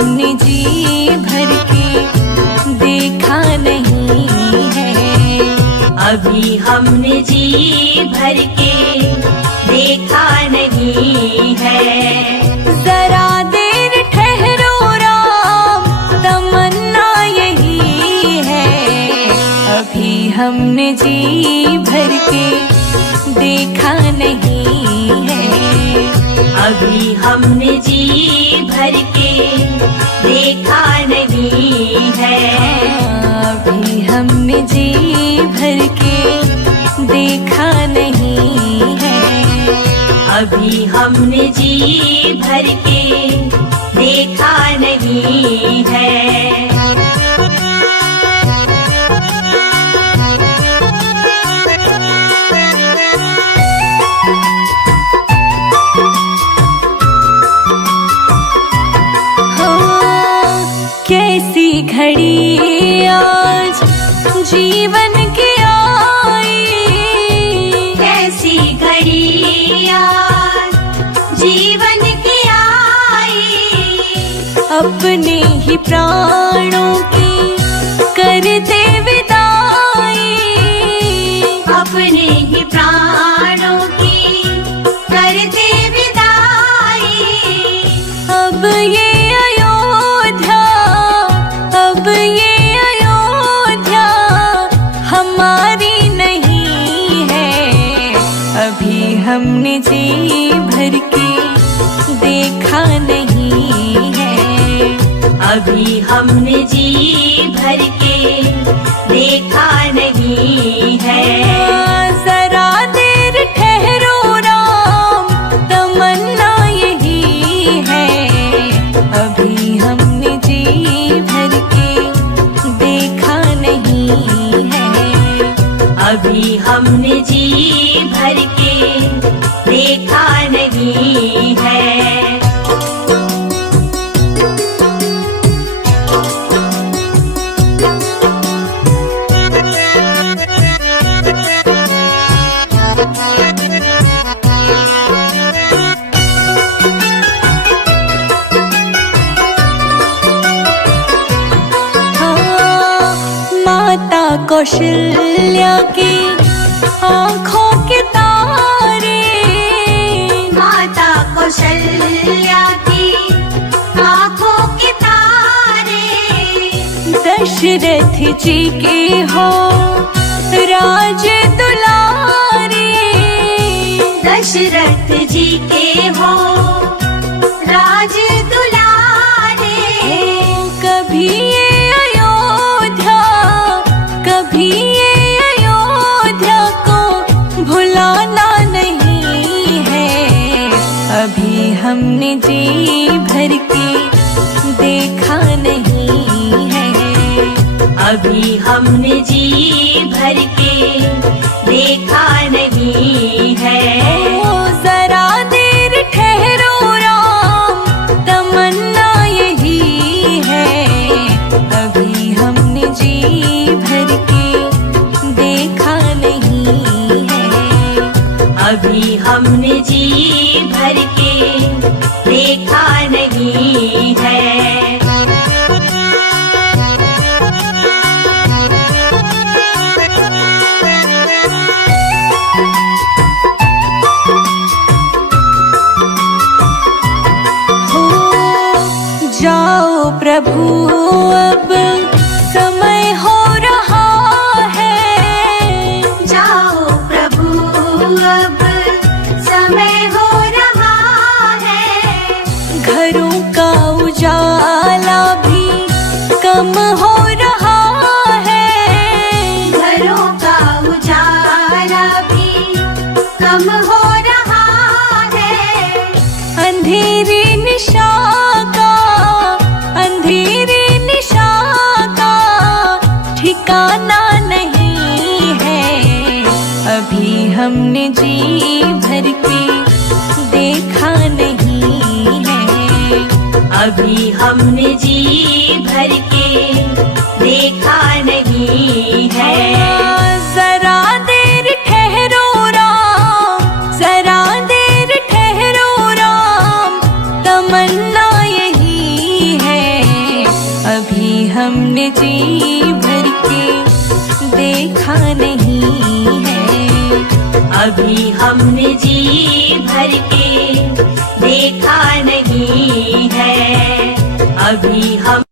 हमने जी भर के देखा नहीं है। अभी हमने जी भर के देखा नहीं है। जरा देर ठहरो राम, तमन्ना यही है। अभी हमने जी भर के देखा नहीं है। अभी हमने जी भर के देखा नहीं है। अभी हमने जी भर के देखा नहीं है। अभी हमने जी भर के देखा नहीं है। कैसी घड़ी आज जीवन की आई, कैसी घड़ी आज जीवन की आई। अपने ही प्राणों की करते विदाई, अपने ही प्राणों की करते विदाई। अब ये अब ये अयोध्या हमारी नहीं है। अभी हमने जी भर के देखा नहीं है। अभी हमने जी भर के देखा नहीं है। जरा देर ठहरो राम, तमन्ना यही है। अभी हमने जी भर के देखा नहीं है। अभी हमने जी भर के देखा नहीं है। माता कौशल्या की आँखों के तारे, माता कौशल्या की आँखों के तारे। दशरथ जी के हो राज दुलारे, दशरथ जी के हो राज दुलारे। कभी ये अयोध्या, कभी ये अयोध्या को भुलाना नहीं है। अभी हमने जी भर के देखा नहीं है। अभी हमने जी भर के देखा नहीं है। जरा देर ठहरो राम, तमन्ना यही है। अभी हमने जी भर के देखा नहीं है। अभी हमने जी भर के देखा नहीं है। जाओ प्रभु अब समय हो रहा है। जाओ प्रभु अब समय हो रहा है। घरों का उजाला भी कम हो रहा है। घरों का उजाला भी कम हो रहा है। अंधेरी निशा का, अंधेरी निशा का ठिकाना नहीं है। अभी हमने जी भर के देखा नहीं है। अभी हमने जी भर के देखा नहीं है। जरा देर ठहरो राम, जरा देर ठहरो राम, तमन्ना यही है। कभी हमने जी भर के देखा नहीं है। अभी हम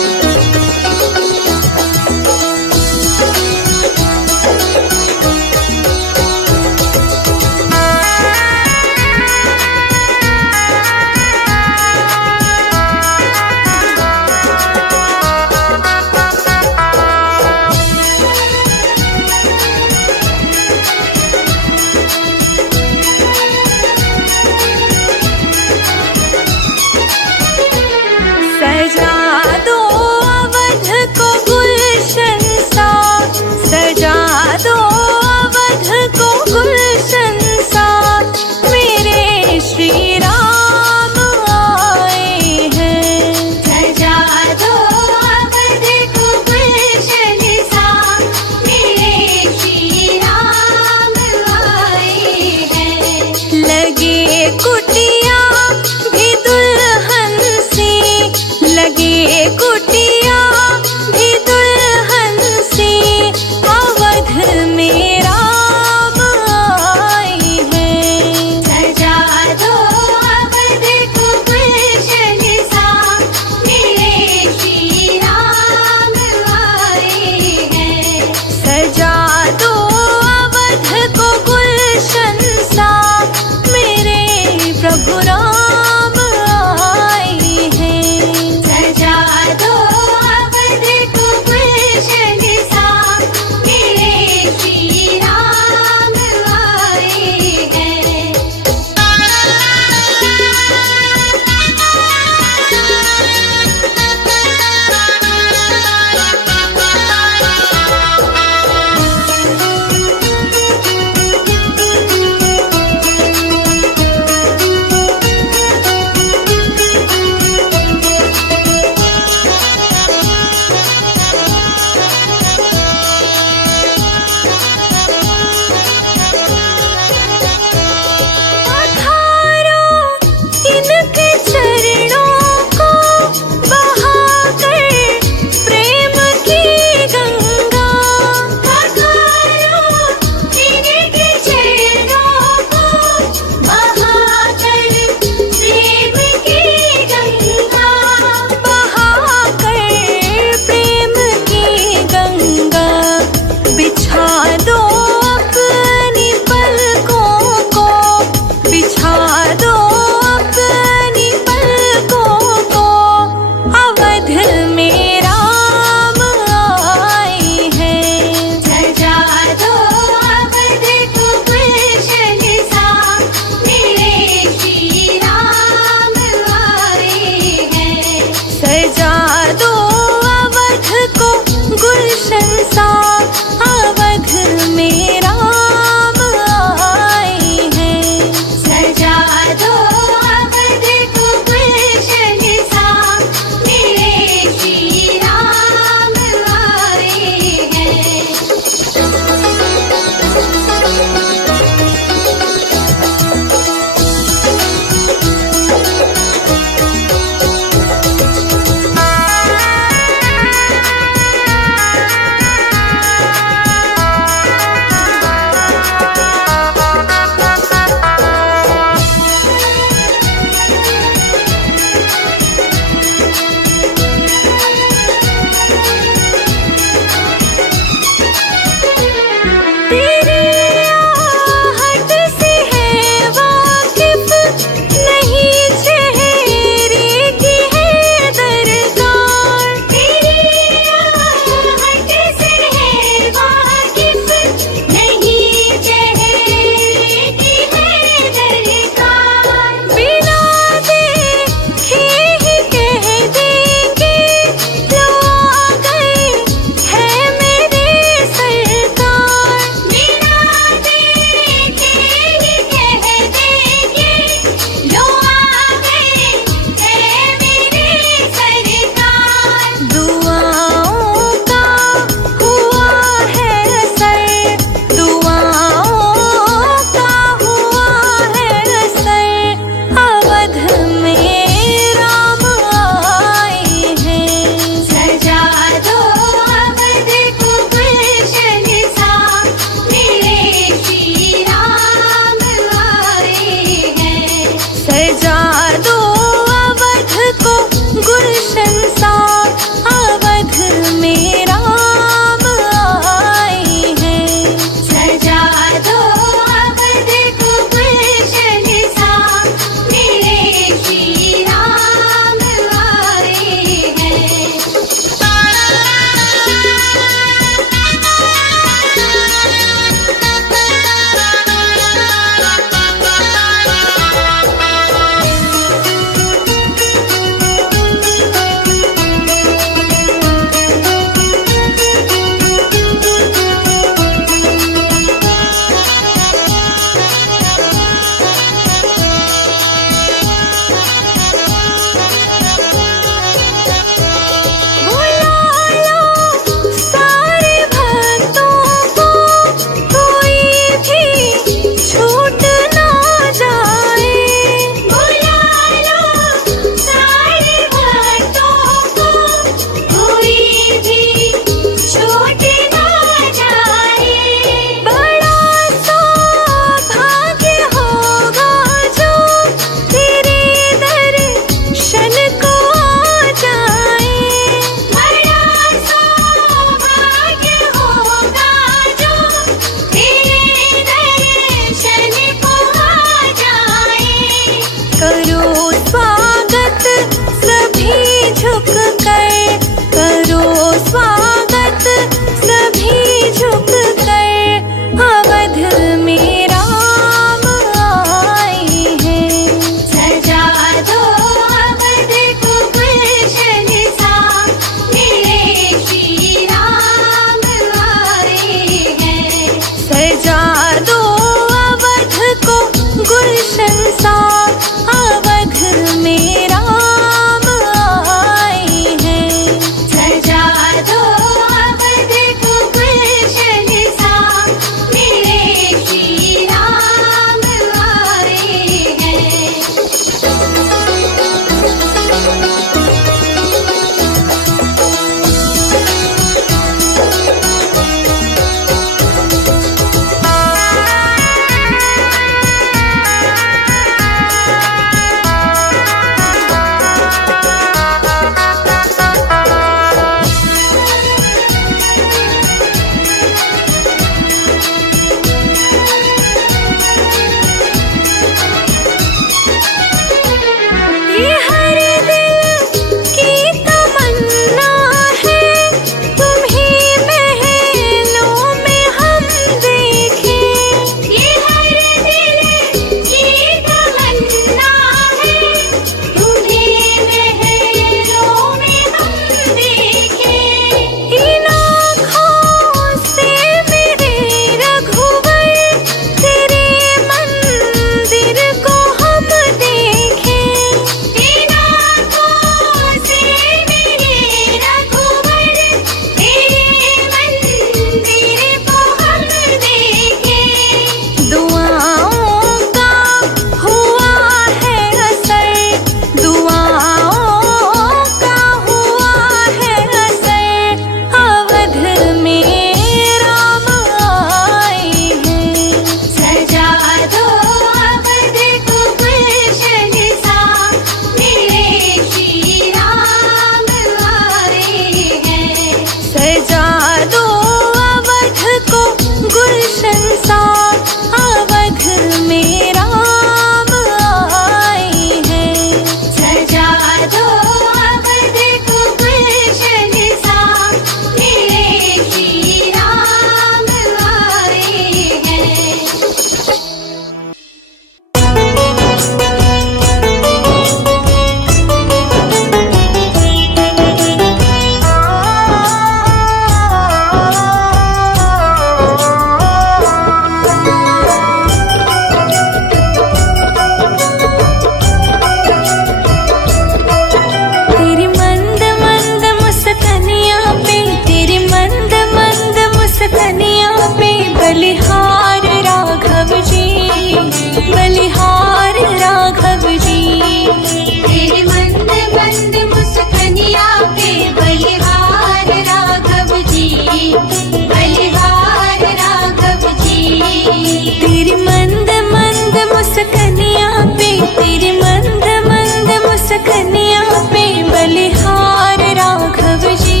तेरी मंद मंद मुस्कनिया पे, तेरी मंद मंद मुस्कनिया पे बलिहार राघव जी,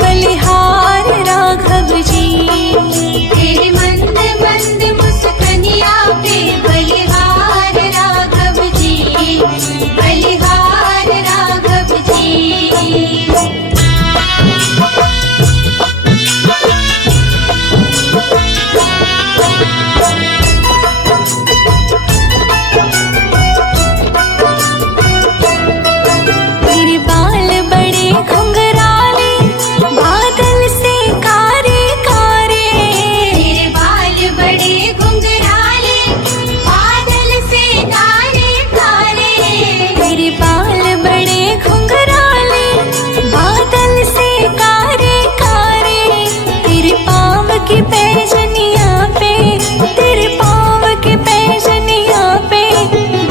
बलिहार राघव जी। तेरे मंद मंद मुस्कनिया पे बलिहार राघव जी, बलिहार राघव जी। तेरे बाल बड़े घुंघराले, बादल से कारे कारे। तेरे बाल बड़े घुंघराले, बादल से कारे कारे। तेरे बाल बड़े घुंघराले, बादल से कारे कारे। तेरे पाँव की पैजनिया पे, तेरे पाँव की पैजनिया पे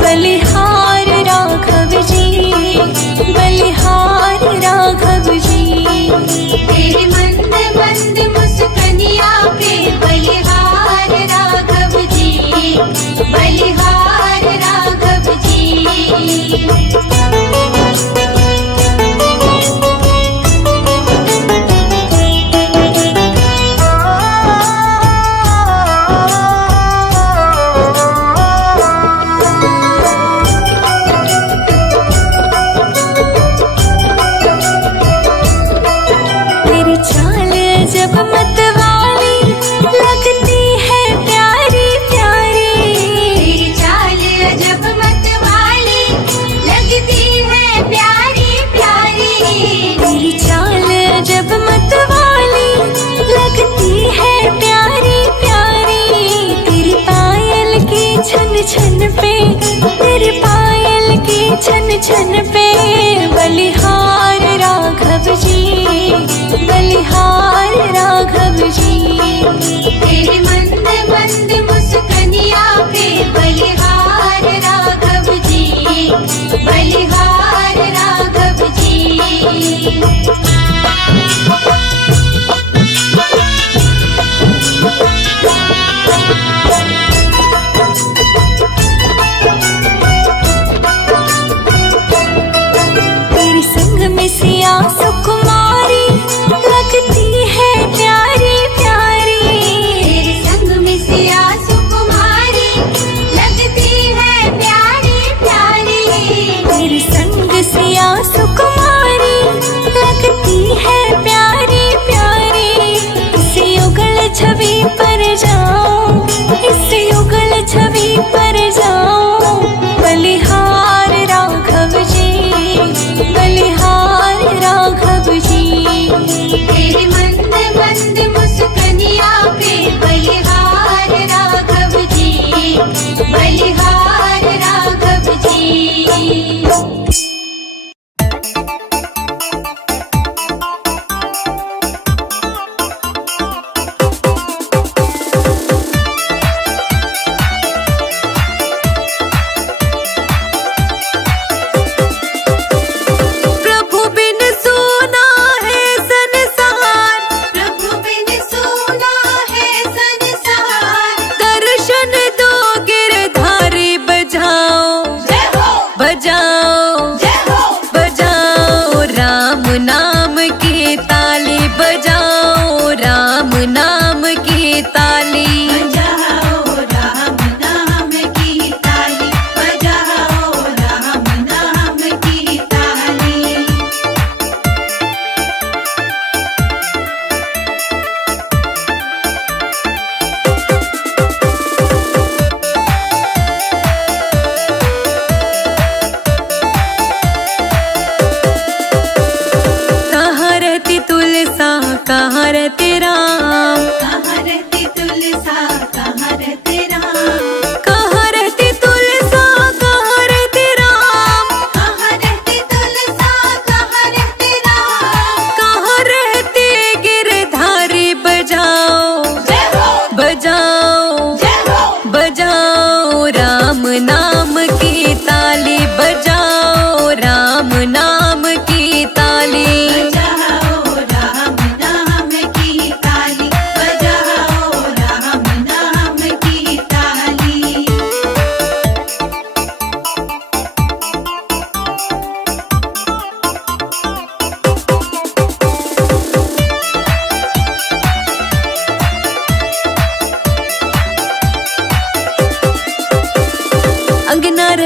बलिहार राघव जी, बलिहार राघव जी। तेरे मंद मंद मुस्कनिया पे बलिहार राघव जी, बलिहार राघव जी। तेरी चाल जब मतवाली लगती है प्यारी प्यारी। तेरी चाल जब मतवाली लगती है प्यारी प्यारी। तेरी चाल जब मतवाली लगती है प्यारी प्यारी। तेरी पायल की छन छन पे, तेरी पायल की छन छन पे बलिहार राघव जी, बलिहार राघव जी। तेरे मंद मंद मुस्कनिया पे बलिहार राघव जी, बलिहार राघव जी।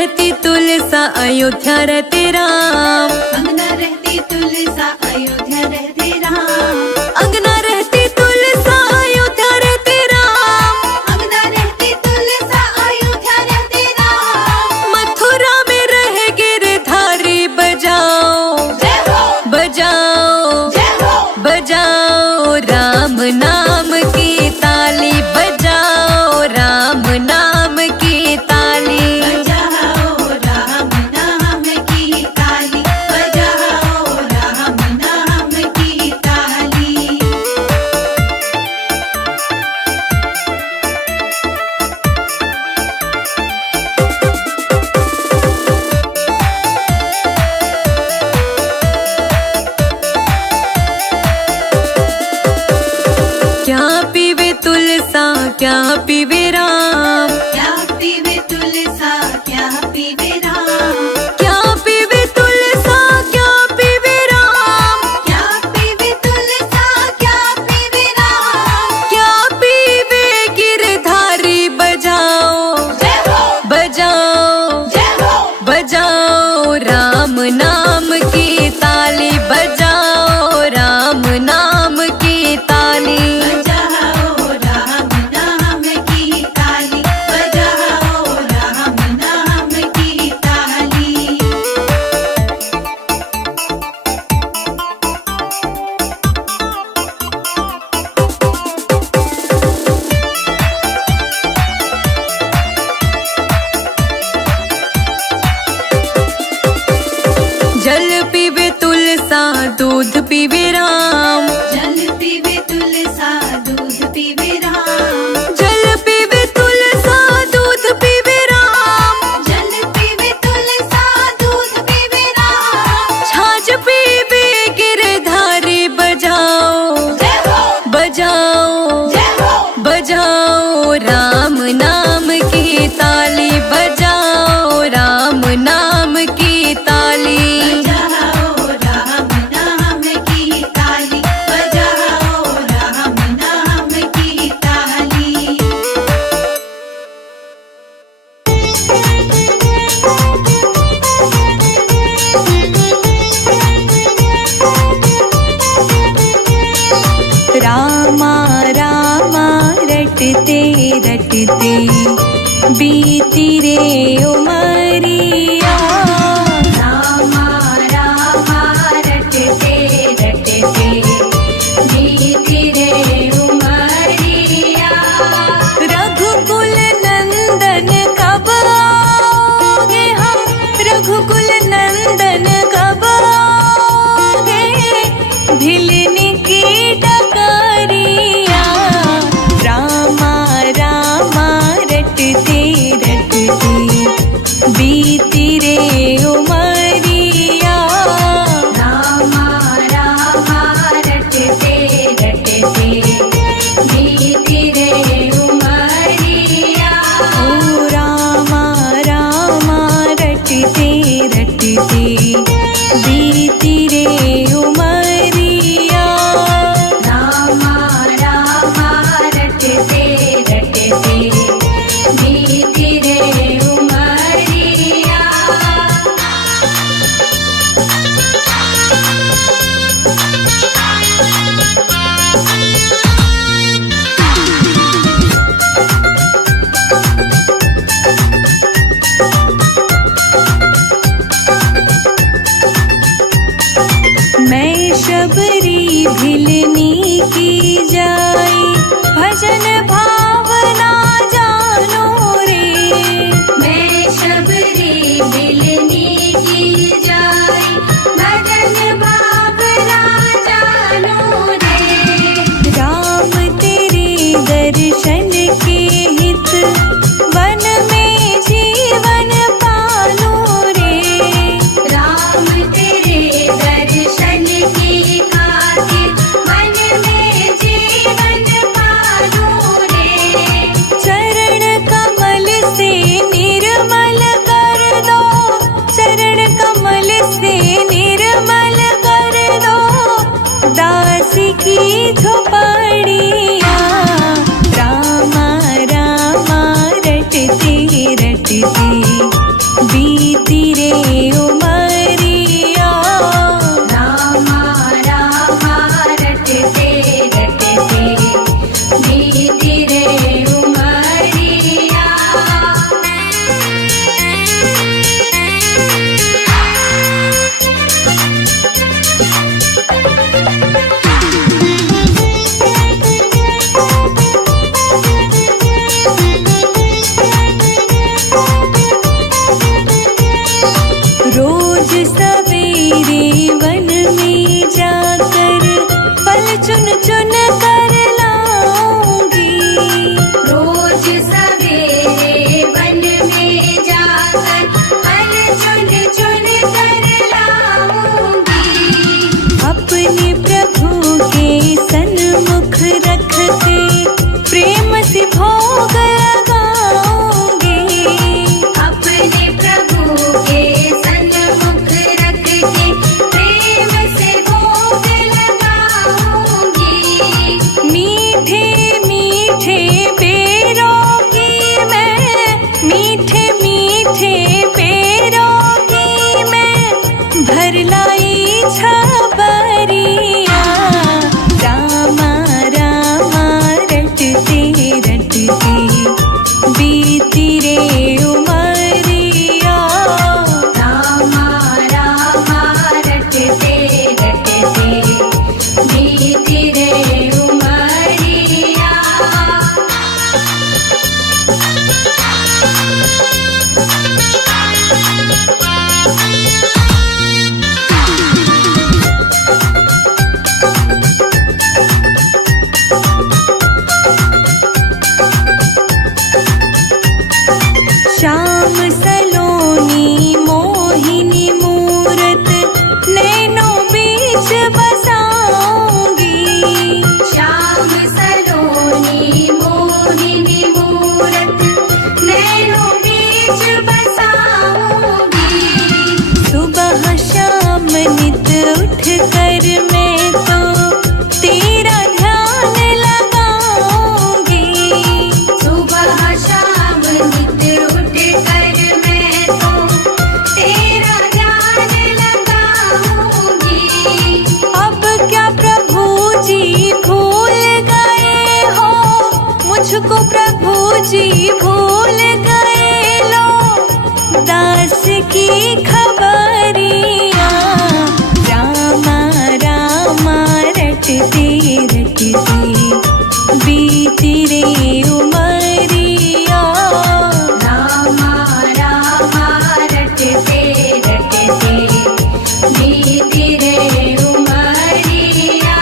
रहती तुलसा अयोध्या रहते राम। अंगना रहती तुलसा अयोध्या रहते राम। अंगना रहती तुलसा अयोध्या रहते राम। अंगना रहती तुलसा अयोध्या रहते राम। मथुरा में रहे गिरधारी बजाओ जय हो बजाओ जय हो बजाओ राम नाम की ताली बजाओ राम नाम की ताली। बजाओ राम नाम की ताली बजाओ राम नाम की ताली। क्या पीवे तुलसा क्या पीवे राम। क्या पीवे तुलसा क्या पीवे राम। क्या पीवे तुलसा क्या पीवे राम। क्या पीवे तुलसा क्या पीवे राम। क्या पीवे गिरधारी बजाओ जय हो बजाओ जय हो बजाओ राम नाम की ताली बजाओ राम नाम की ताली। बजाओ राम नाम की ताली बजाओ राम नाम की ताली। जल पीवे तुलसा दूध पीवे राम। जल पीवे तुलसा दूध पीवे राम। जल पीवे तुलसा दूध पीवे राम। जल पीवे तुलसा दूध पीवे राम। छाछ पीवे गिरधारी बजाओ जय हो बजाओ जय हो बजाओ राम नाम की ताली बजाओ राम नाम की ताली। बजाओ राम नाम की ताली बजाओ राम नाम की ताली। रामा रामा रटते रटते बीती रे उमरिया। रामा रामा रटते रटते बीती रे उमरिया। रघुकुल नंदन कब आओगे हम रघुकुल नंदन कब आओगे भिलनी की डगरिया। रामा रामा रटते रटते बीती रे उमरिया। रामा रामा रटते रटते बीती रे उमरिया। ओ रामा रामा रटते रटते बीती रे उमरिया। रामा रामा रटते रटते बीती रे उमरिया। मैं शबरी भिलनी की जाई भजन भावना जानो रे। मैं शबरी भिलनी की जाई भजन भावना जानो रे। राम तेरे दर्शन के हित वन में जीवन पालो रे। राम तेरे दर्शन की खातिर मन में जीवन पालो रे। चरण कमल से निर्मल कर दो चरण कमल से निर्मल कर दो दासी की झोपड़िया। रामा रामा रटते रटते खबरिया रामा रामा रटते रटते बीती रे उमरिया रामा रामा रटते रटते बीती रे उमरिया।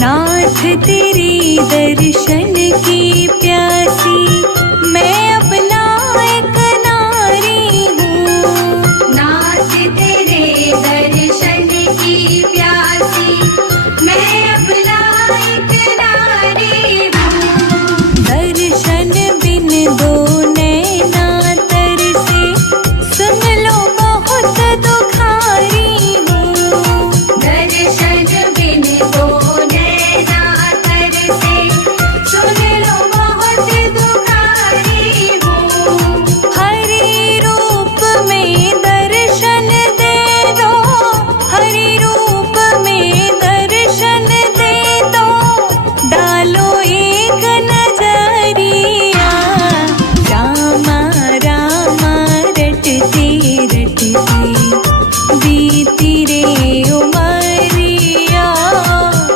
नाथ तेरे दर्शन की प्यासी मैं अपना एक नारी हूँ। नाथ तेरे दर्शन की प्यासी मैं अपना एक नारी हूँ। दर्शन बिन दो नैना तरसे सुन लो बहुत दुखारी हूँ। दर्शन बिन दो नैना तरसे सुन लो बहुत दुखारी हूँ। हरि रूप में दर्शन दे दो, हरि रूप में दर्शन दे दो, डालो एक नजरिया रामा रामा रटते रटते बीती रे उमरिया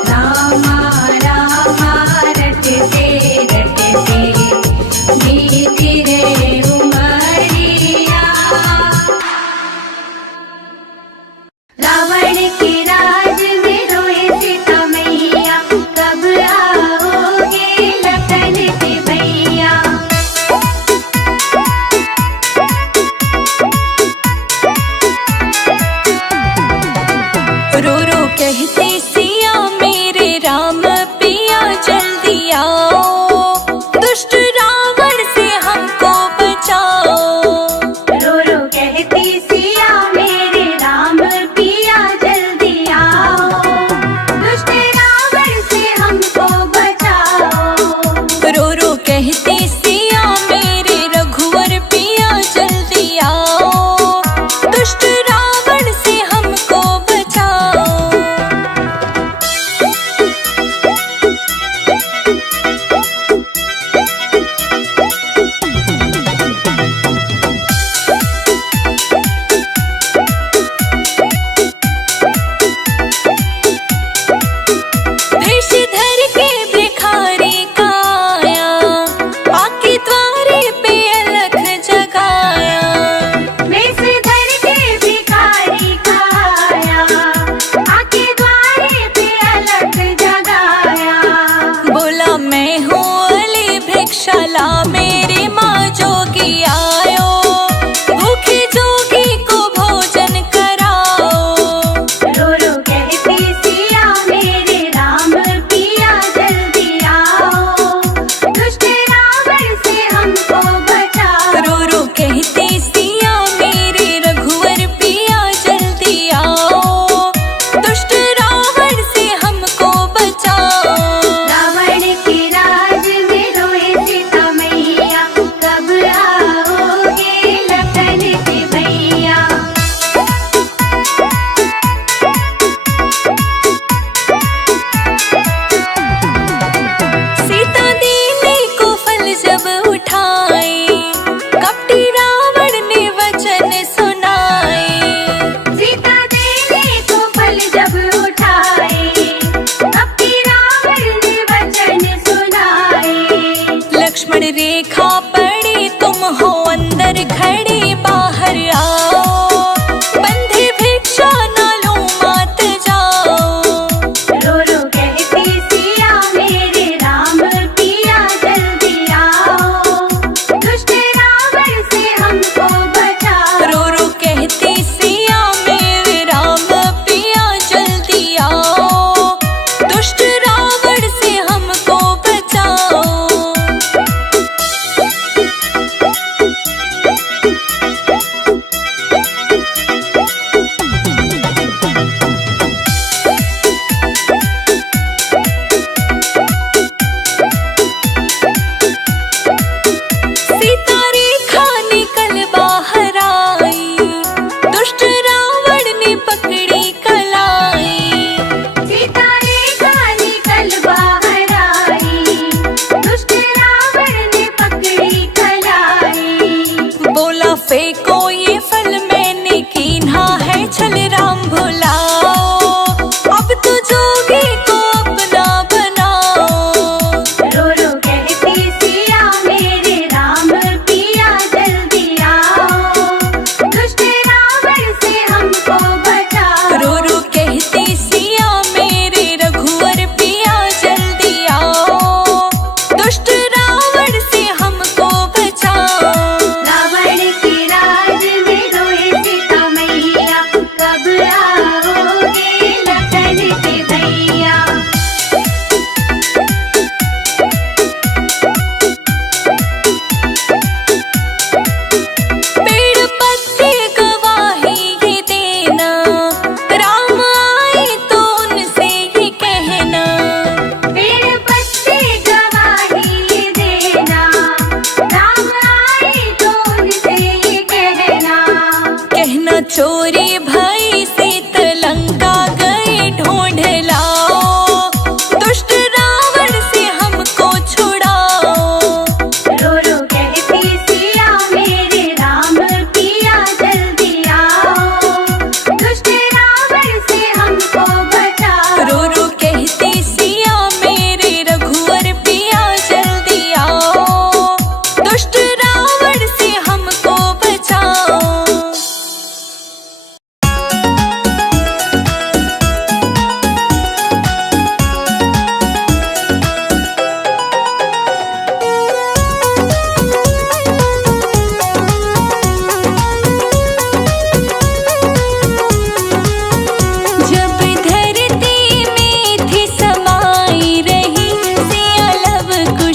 रामा रामा रटते रटते बीती रे उमरिया। रावण के राज में रोए सीता मैया, कब आओगे लखन के भैया। रो रो कहते सिया मेरे राम पिया जल्दी आओ, दुष्ट रावण से हमको बचाओ। रो रो कहती सिया मेरे राम पिया जल्दी आओ, दुष्ट रावण से हमको बचाओ। रो रो कहते सिया मेरे रघुवर पिया जल्दी आओ, दुष्ट रावण से हमको बचाओ। देश धर के भिखारी काया, आके द्वारे पे अलख जगाया। वेश धर के भिखारी काया, आके द्वारे पे अलख जगाया। बोला मैं हूँ अली भिक्षाला, मेरी माँ जोगी आयो, भूखे जोगी को भोजन कराओ। रो रो कहती सिया मेरे राम पिया जल्दी आओ, दुष्ट रावण से हमको बचाओ। रो रो कहते सिया मेरे रघुवर पिया जल्दी आओ, दुष्ट रावण से हमको बचाओ। रावण के राज में रोए सीता मैया, कब आओगे लखन के भैया। सीता देने को फल जब उठाए, कपटी रावण ने वचन सुनाए। सीता देने को फल जब उठाए, कपटी रावण ने वचन सुनाए। लक्ष्मण रेखा पड़ी तुम हो अंदर खड़े, बाहर आओ, बंधे भिक्षा ना लो मात जाओ। रो रो कहती सिया मेरे राम पिया जल्दी आओ, दुष्ट रावण से हमको बचाओ। रो रो कहती सिया मेरे राम पिया जल्दी आओ, दुष्ट रावण से हमको बचाओ।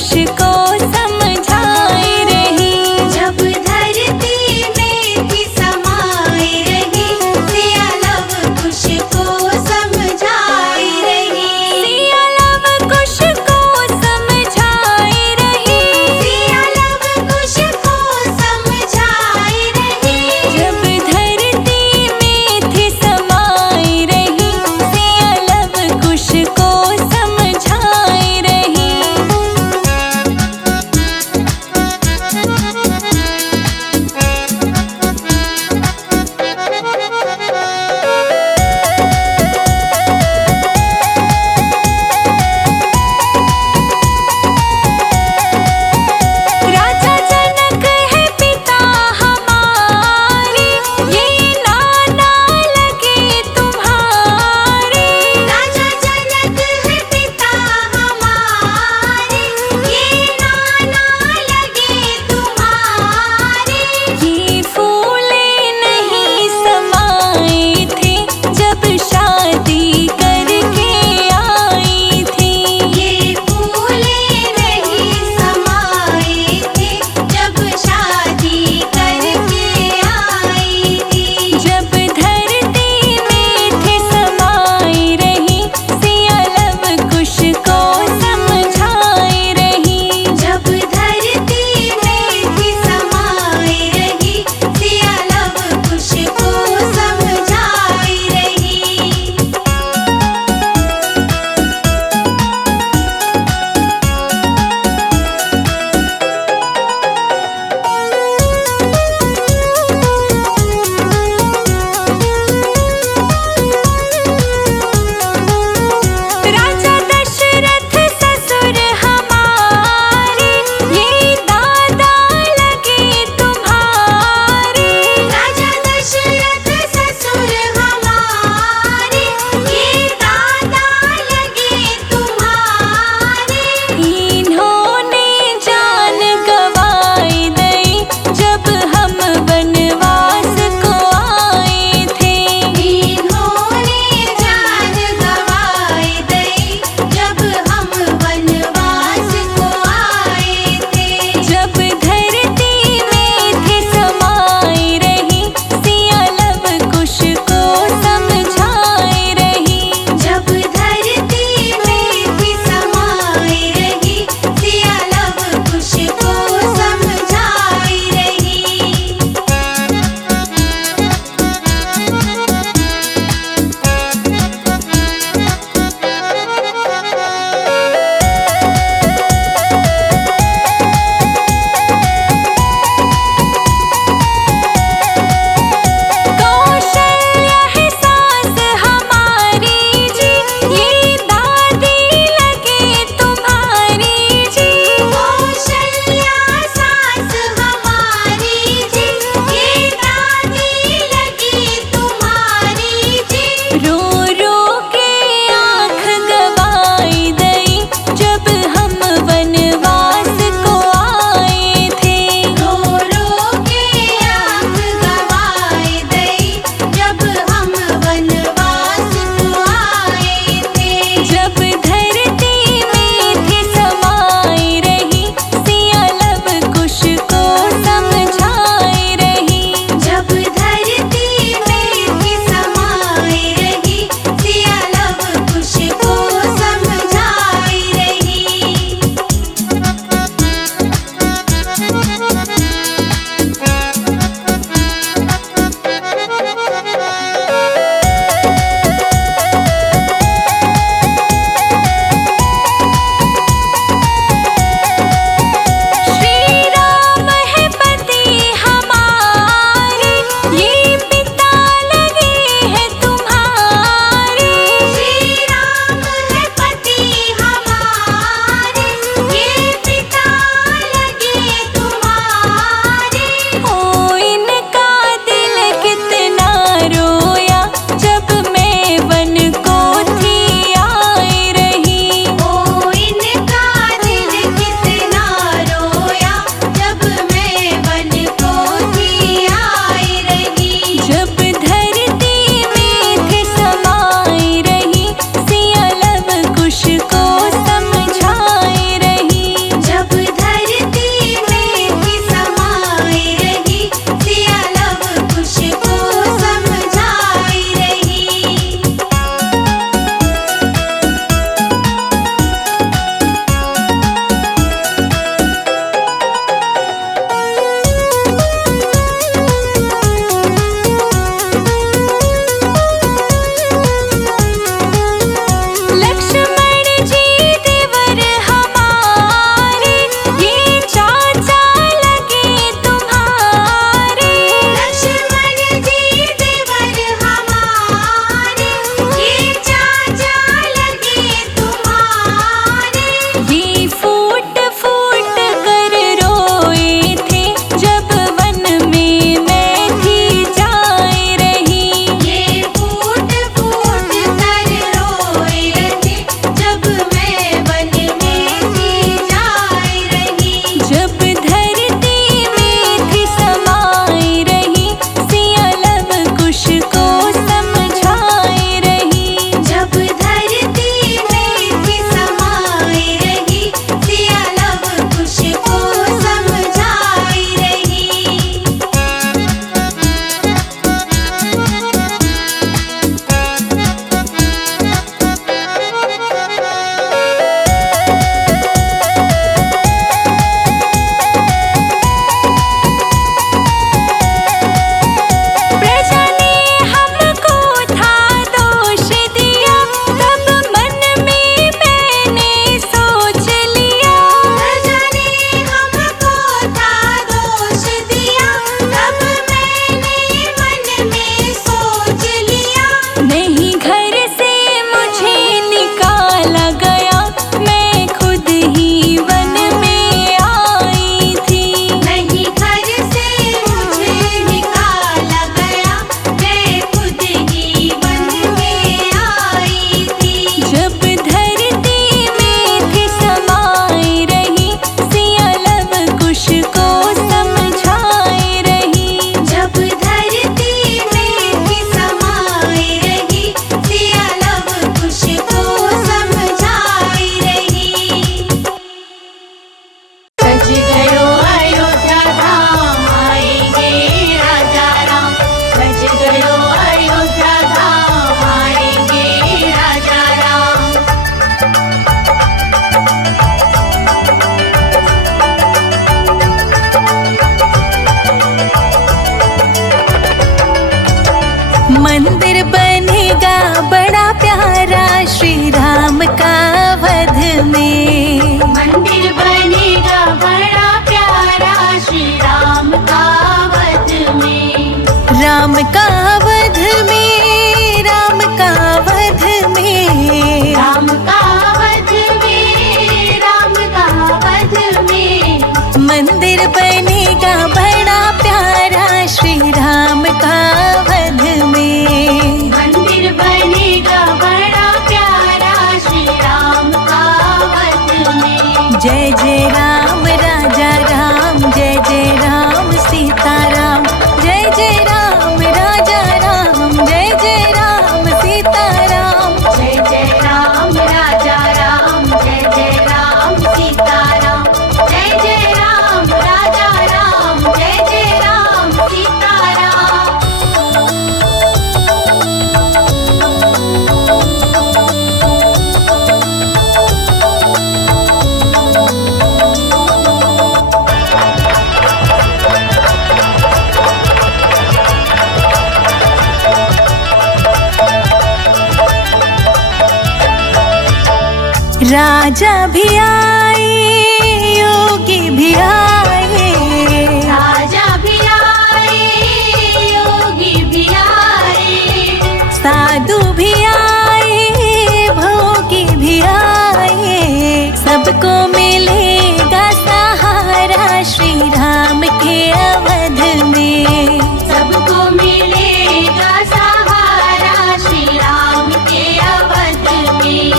कुश को समझाए रही। जब धरती में थी समाई रही, सिया लव कुश को समझाई रही। सिया लव कुश को समझाए रही। सिया लव कुश को समझाई रही। जब धरती में थी समाई रही, सिया लव कुश को समझाए रही। जय जय राम राजा राम, जय जय राम सीताराम, जय जय राम राजा राम, जय जय राम सीताराम, जय जय राम राजा राम, जय जय राम सीताराम, जय जय राम राजा राम, जय जय राम सीताराम। राजा भी आए, योगी भी आए, राजा भी आए, योगी भी आए, साधु भी आए, भोगी भी आए, सबको मिलेगा सहारा श्री राम के अवध में, सबको मिलेगा सहारा श्री राम के अवध में।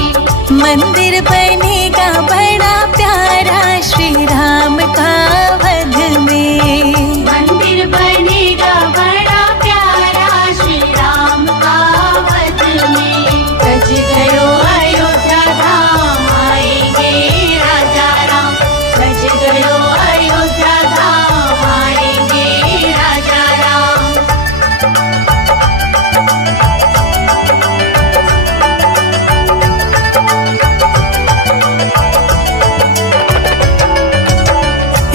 मंदिर बनेगा बड़ा प्यारा श्री राम का अवध में, मंदिर बनेगा बड़ा प्यारा श्री राम का अवध में। सज गयो अयोध्या धाम, आएंगे राजा राम, सज गयो अयोध्या धाम, आएंगे राजा राम।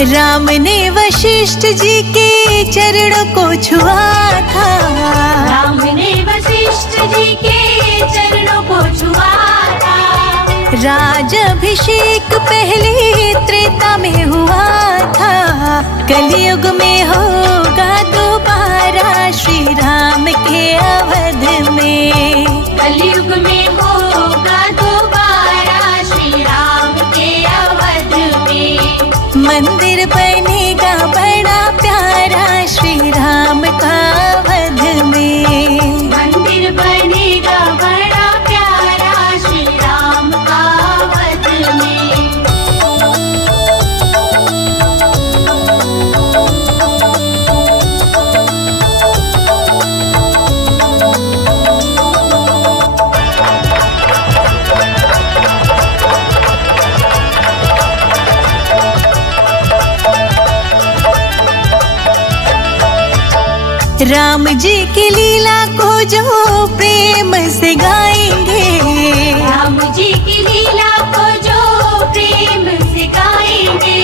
राम ने वशिष्ठ जी के चरणों को छुआ था, राम ने वशिष्ठ जी के चरणों को छुआ था, राजाभिषेक पहले त्रेता में हुआ था, कलयुग में होगा दोबारा श्री राम के अवध में, कलयुग में होगा दोबारा श्री राम के अवध में। मंदिर बनेगा बड़ा प्यारा श्री राम का अवध में, मंदिर बनेगा बड़ा प्यारा श्री राम का अवध में। राम जी की लीला को जो प्रेम से गाएंगे, राम जी की लीला को जो प्रेम से गाएंगे,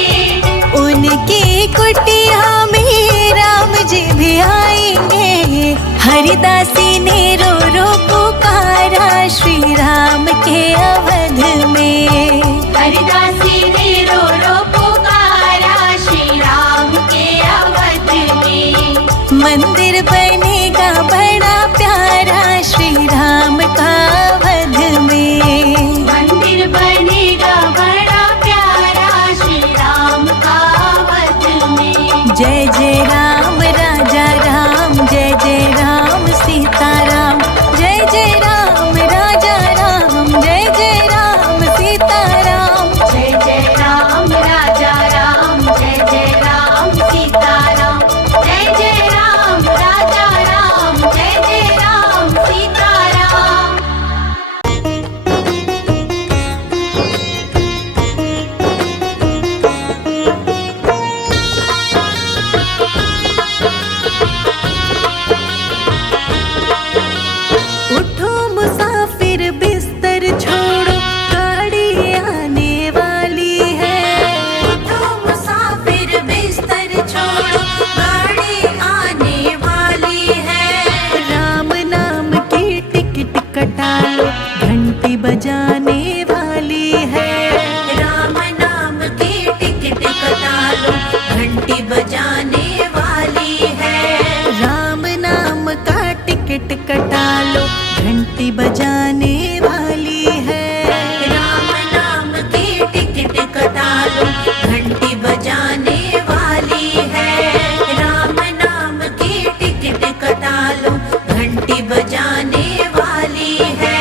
उनकी कुटिया में राम जी भी आएंगे, हरिदासी ने रो रो पुकारा श्री राम के अवध में, हरिदासी ने रो रो पुकारा श्री राम के अवध में। मंदिर बनेगा बड़ा प्यारा श्री राम का अवध में, मंदिर बनेगा बड़ा प्यारा श्री राम का अवध में। जय जय राम राजा राम, जय जय राम सीताराम, जय जय राम राजा राम, जय जय राम सीताराम, जय जय राम राजा राम, जय जय राम सीताराम, जय जय राम राजा राम, जय जय राम सीताराम। उठो मुसाफिर बिस्तर छोड़ो, गाड़ी आने वाली है, उठो मुसाफिर बिस्तर छोड़ो, गाड़ी आने वाली है। राम नाम की टिकट कटा लो, घंटी बजाने वाली है, राम नाम की टिकट कटा लो, घंटी बजाने वाली है। राम नाम का टिकट कटा लो, घंटी बजाने वाली है, राम नाम की टिकट कटा लो, घंटी बजाने वाली है। राम नाम की टिकट कटा लो, घंटी बजाने वाली है।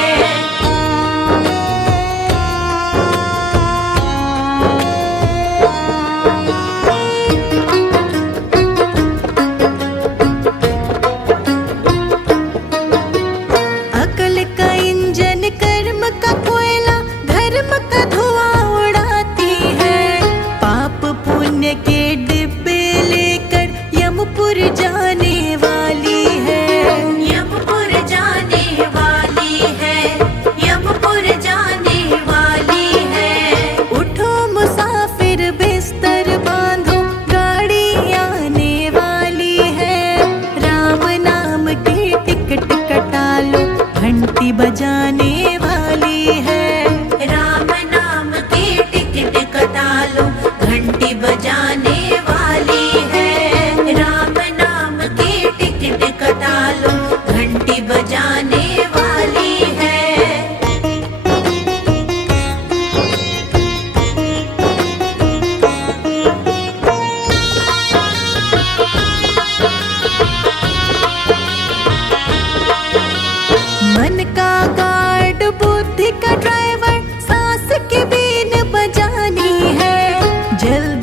जल्दी